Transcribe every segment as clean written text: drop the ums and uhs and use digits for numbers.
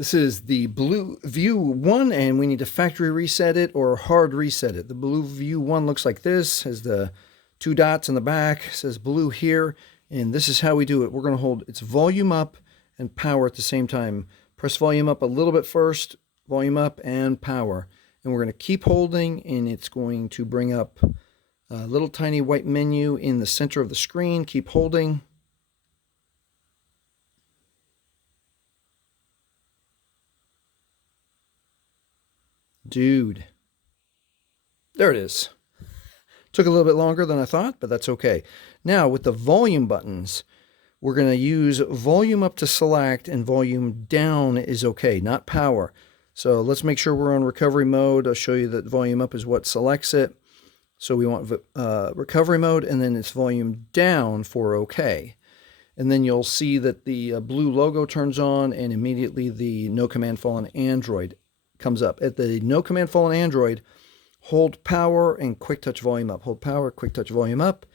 This is the BLU View 1, and we need to factory reset it or hard reset it. The BLU View 1 looks like this, has the two dots in the back, says BLU here, and this is how we do it. We're going to hold its volume up and power at the same time. Press volume up a little bit first, volume up and power. And we're going to keep holding, and it's going to bring up a little tiny white menu in the center of the screen. Keep holding. Dude. There it is. Took a little bit longer than I thought, but that's okay. Now, with the volume buttons, we're going to use volume up to select, and volume down is okay, not power. So let's make sure we're on recovery mode. I'll show you that volume up is what selects it. So we want recovery mode, and then it's volume down for okay. And then you'll see that the blue logo turns on, and immediately the No Command Fallen Android comes up. At the No Command Fallen Android, hold power and quick touch volume up. Hold power, quick touch volume up.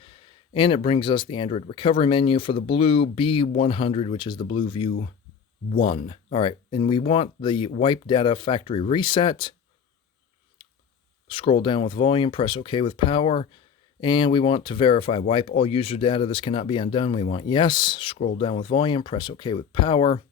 And it brings us the Android recovery menu for the BLU B100, which is the BLU View 1. All right, and we want the wipe data factory reset. Scroll down with volume, press OK with power. And we want to verify wipe all user data. This cannot be undone. We want yes. Scroll down with volume, press OK with power.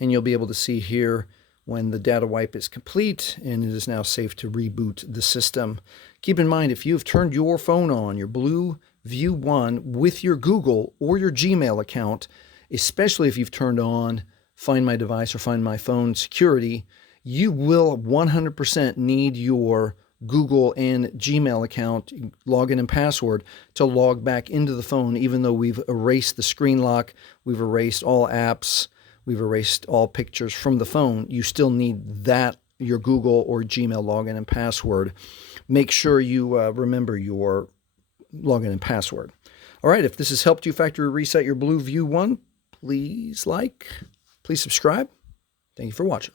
And you'll be able to see here when the data wipe is complete, and it is now safe to reboot the system. Keep in mind, if you've turned your phone on, your BLU View 1, with your Google or your Gmail account, especially if you've turned on Find My Device or Find My Phone security, you will 100% need your Google and Gmail account, login and password, to log back into the phone, even though we've erased the screen lock, we've erased all apps, we've erased all pictures from the phone. You still need that, your Google or Gmail login and password. Make sure you remember your login and password. All right, if this has helped you factory reset your BLU View 1, please like, please subscribe. Thank you for watching.